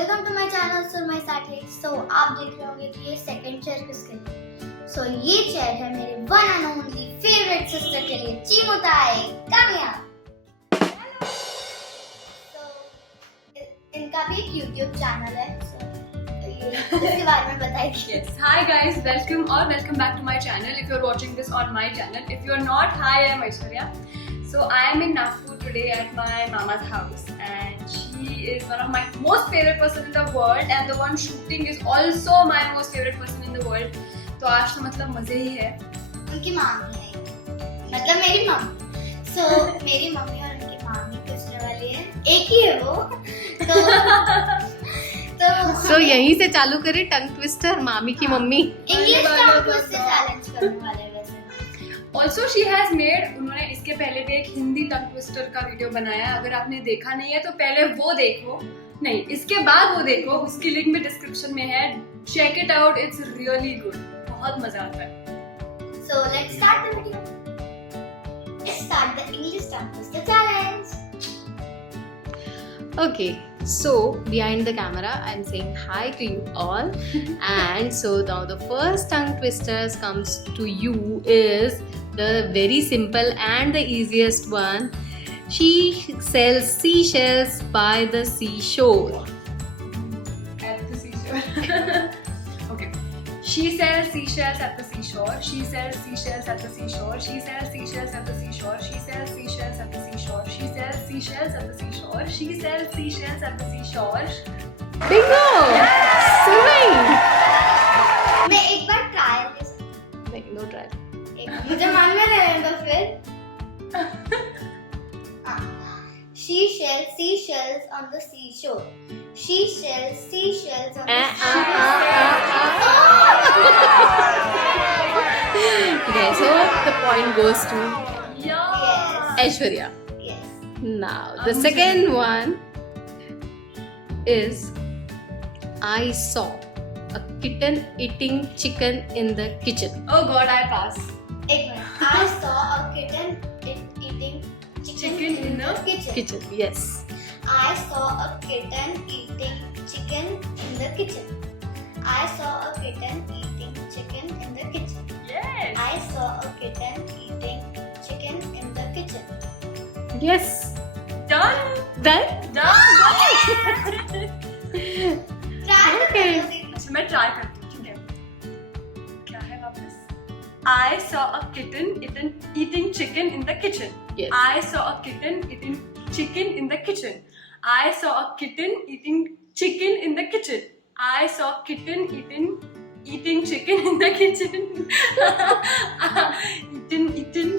Welcome to my channel सुरमई साठे। सो आप देख रहे होंगे कि ये सेकंड चेयर किसके लिए। सो ये चेयर है मेरे one and only favourite sister के लिए, चीमुताई। Come here. सो इनका भी एक YouTube चैनल है, सो इसके बारे में बताइए। Yes. Hi guys, welcome back to my channel. If you're watching this on my channel, if you're not, hi, I am Aishwarya. So I am in Nagpur today at my mama's house, and she is one of my most favorite person in the world, and the one shooting is also my most favorite person in the world. तो आज तो मतलब मजे ही है। उनकी मामी है, मतलब मेरी मम्मी। सो मेरी मम्मी और उनकी मामी पूछने वाली है, एक ही है वो। तो यहीं से चालू करें टंग ट्विस्टर मामी की mummy. English tongue twister challenge करने वाले हैं वैसे। Also she has made, उन्होंने इसके पहले भी एक हिंदी टंग ट्विस्टर का वीडियो बनाया है। अगर आपने देखा नहीं है तो पहले वो देखो, नहीं इसके बाद वो देखो, उसकी लिंक भी डिस्क्रिप्शन में है। Check it out, it's really good, बहुत मजा आता है। So let's start the video. Let's start the English tongue twister challenge. Okay, so behind the camera I'm saying hi to you all, and so now the first tongue twisters comes to you is the very simple and the easiest one. She sells seashells by the seashore. At the seashore. Okay. She sells seashells at the seashore. She sells seashells at the seashore. She sells seashells at the seashore. She sells seashells at the seashore. She sells seashells at the seashore. She sells seashells at the seashore. Bingo! Swimming! मैं एक बार trial ले सकती नहीं, no try. हूँ। मुझे मन में रहने दो फिर। She sells seashells on the seashore. She sells seashells on the seashore. Okay, so the point goes to Yeah. Aishwarya. Yes. Now the second one is I saw a kitten eating chicken in the kitchen. Oh God, I pass. एक minute. I saw a kitten eating chicken in the kitchen. Kitchen, yes. I saw a kitten eating chicken in the kitchen. I saw a kitten eating chicken in the kitchen. Yes. I saw a kitten eating chicken in the kitchen. Yes. Done. Done? Done. Try Okay. अच्छा मैं try करती हूँ, ठीक है। क्या है वापस? I saw a kitten eating chicken in the kitchen. Yes. I saw a kitten eating chicken in the kitchen. I saw a kitten eating chicken in the kitchen. I saw a kitten eating chicken in the kitchen. eating.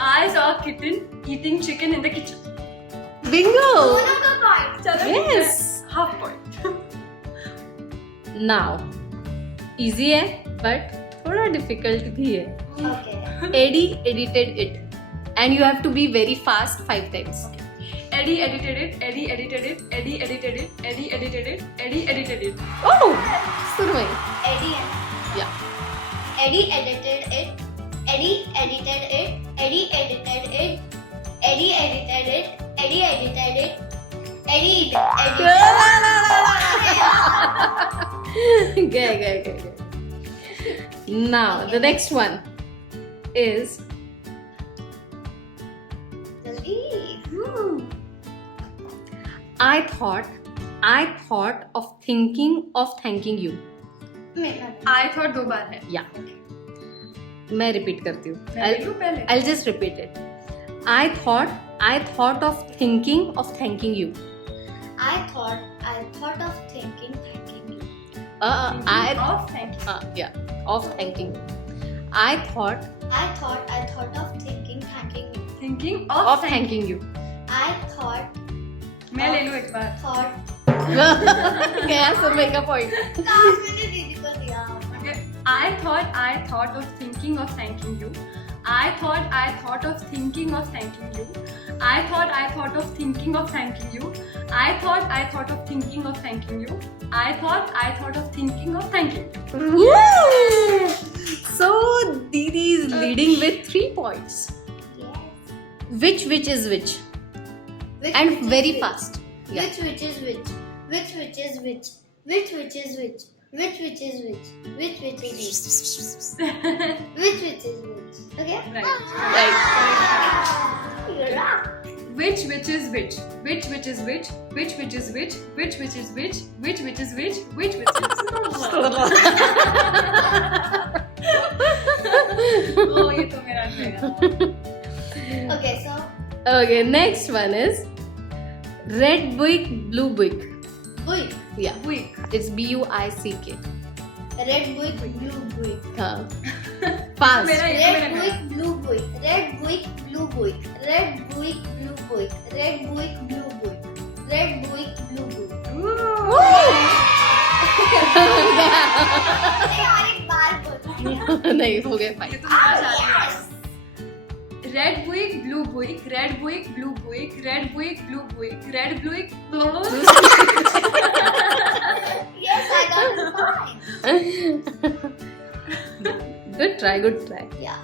I saw a kitten eating chicken in the kitchen. Bingo! दोनों का point. चलो Yes. half point. Now, easy है but थोड़ा difficult भी है. Okay. Eddie edited it, and you have to be very fast 5 times. Eddie edited it. Eddie edited it. Eddie edited it. Eddie edited it. Eddie edited it. Oh, Surmai. Eddie. Yeah. Eddie edited it. Eddie edited it. Eddie edited it. Eddie edited it. Eddie edited it. Eddie Good. Now the next one is I thought of thinking of thanking you. I thought दो बार है. Yeah. मैं repeat करती हूँ. मैं बोलूँ पहले? I'll just repeat it. I thought of thinking of thanking you. I thought of thinking thanking you. Of thank you. Of thanking you. I thought I thought of thinking thanking you. Thinking of thanking you. I thought मैं ले लूँ एक बार. गया सुरमई का point. काश मैंने दीदी को दिया। Okay. I thought of thinking of thanking you. I thought of thinking of thanking you. I thought of thinking of thanking you. I thought of thinking of thanking you. I thought of thinking of thanking you. Woo! So Didi is leading with 3 points. Yes. Which is which? Which And is very which? fast. Yeah. Which is which? Which is which? Which is which? Which is which? Which is which? Which is which? Okay? Right. You're right. Which is which? Which is which? Which is which? Which is which? Which is which? Which is Oh, ये तो मेरा है. Okay, so Okay, next one is red buick, blue buick. buick. Yeah, Buick. it's BUICK. Red buick, blue buick. Fast. मेरा ये तो Red मेरा buick, blue buick. Red buick, blue buick. Red buick, blue buick. Red buick, blue buick. Red buick, blue buick. नहीं और एक बार बोलो. नहीं हो गया फाइन. ये तो मेरा जाने Red buick, blue buick, red buick, blue buick, red buick, blue buick, red buick. Yes, I got the point. Good try, good try. Yeah.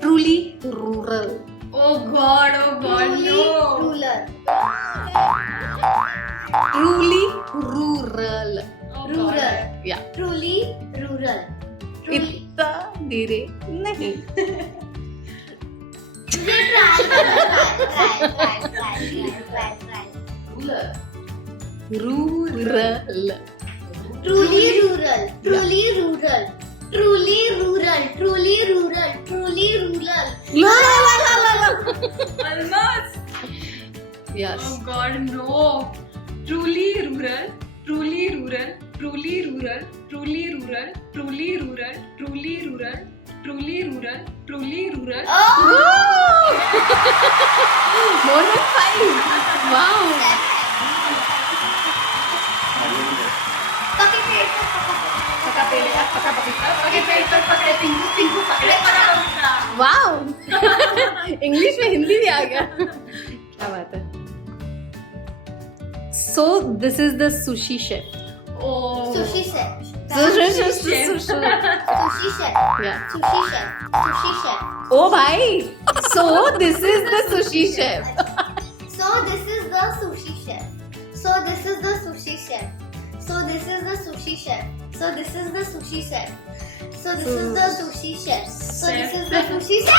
Truly rural. Oh God, Truly no. ruler. Truly rural. Oh, Rural. God. Yeah. Truly rural. Truly. इतना धीरे नहीं. Try. Rural. Truly rural. Truly rural. Truly rural. Truly rural. Truly rural. La la la la la. Almost. Yes. Oh God, no. Truly rural. Truly rural. Truly rural. Truly rural. Truly rural. Truly rural. Truly rural. Truly rural. Oh! More than 5. Wow. पके पेड़ पर पका पेले का पका पपीता. पके पेड़ पर पकड़े पिंकू पिंकू पकड़े पका पपीता. Wow. इंग्लिश में हिंदी भी आ गया. क्या बात है. So this is the sushi chef. Oh. Sushi chef. Sushi chef. Sushi chef. Yeah. Sushi chef. Sushi chef. Oh bhai. So this is the sushi chef. So this is the sushi chef. So this is the sushi chef. So this is the sushi chef. So this is the sushi chef. So this is the sushi chef. So this is the sushi chef.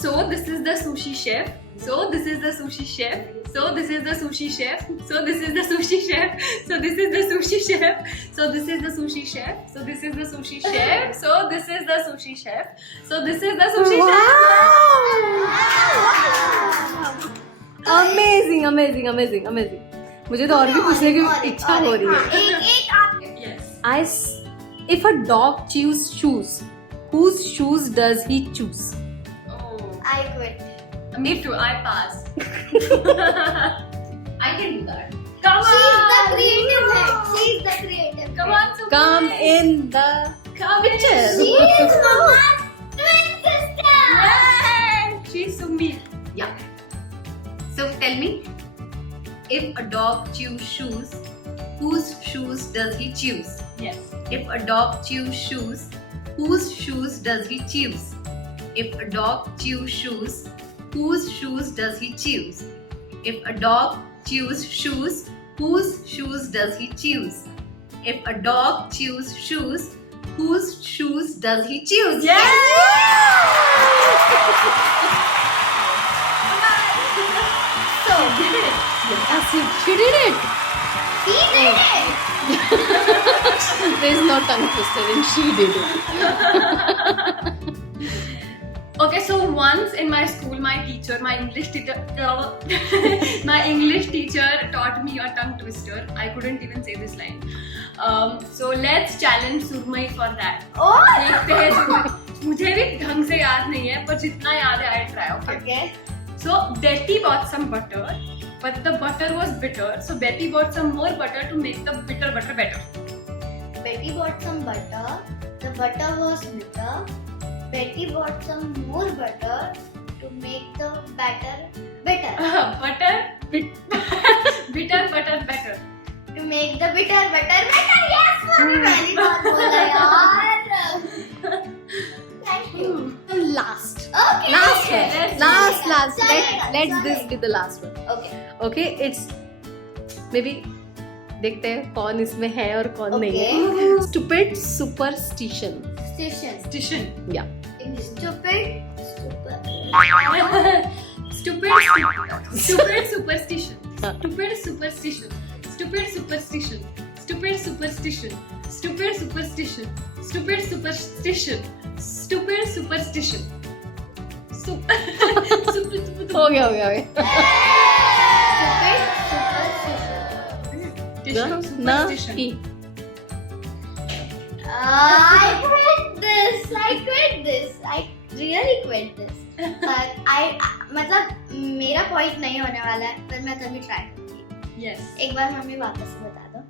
So this is the sushi chef. So this is the sushi chef. So this is the sushi chef. So this is the sushi chef. So this is the sushi chef. So this is the sushi chef. So this is the sushi chef. So this is the sushi chef. So this is the sushi chef. Amazing, amazing, amazing, amazing. मुझे तो और भी पूछने की इच्छा हो रही है. एक आप Yes. If a dog chews shoes, whose shoes does he choose? Oh. I quit. Me too. I pass. I can do that. Come on. She's the creative head. She's the creative Come head. on, Sumi. Come in the Come picture. She is Mama's twin sister. Yay! She's Sumi. Yeah. So tell me, if a dog chews shoes, whose shoes does he choose? Yes. If a dog chews shoes, whose shoes does he choose? If a dog chews shoes, whose shoes does he choose? If a dog chews shoes, whose shoes does he choose? If a dog chews shoes, whose shoes does he choose? Yes! So did it. Yes, she did it. He did it. There is no tongue twister and she did it. Okay, so once in my school, my teacher, my English teacher taught me a tongue twister. I couldn't even say this line. So let's challenge Surmai for that. Oh. देखते हैं Surmai. मुझे भी ढंग से याद नहीं है, पर जितना याद है, I'll try. Okay. Okay. So Betty bought some butter, but the butter was bitter. So Betty bought some more butter to make the bitter butter better. Betty bought some butter. The butter was bitter. Betty bought some more butter to make the batter better. Bitter butter better. To make the bitter better. Yes, mummy पहली बार बोला यार. Thank you. Last. Okay. Last one. let's Last last. चलेगा, Let's this चलेगा. be the last one. Okay. Okay, it's maybe देखते हैं कौन इसमें है और कौन नहीं है. Okay. Stupid superstition. Station. Station. Yeah. Stupid. Stupid superstition. Stupid superstition. Stupid superstition. Stupid superstition. Stupid superstition. Stupid superstition. Stupid superstition. हो गया. ना Superstition. He. I quit this. I really quit this. But मतलब मेरा point नहीं होने वाला है, पर मैं तभी ट्राई करूँगी. Yes. एक बार मम्मी वापस से बता दो.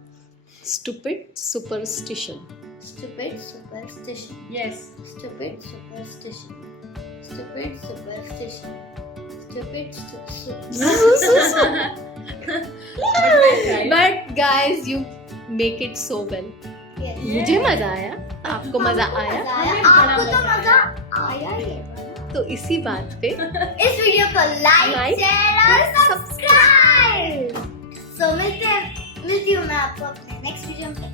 Stupid superstition. Stupid superstition. Yes. Stupid superstition. Stupid superstition. Stupid But guys, you make it so well. Yes. मुझे मजा आया. आपको मजा आया? आपको तो मजा आया ही है. तो इसी बात पे इस वीडियो को Like, लाइक शेयर और सब्सक्राइब. सो मिलती हूँ मैं आपको अपने नेक्स्ट वीडियो में.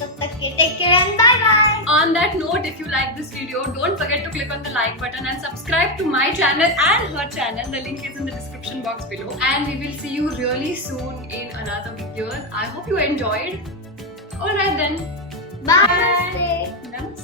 तब तक के take care and bye bye. On that note, if you like this video, don't forget to click on the like button and subscribe to my channel and her channel. The link is in the description box below. And we will see you really soon in another videos. I hope you enjoyed. Alright then. Bye. Namaste.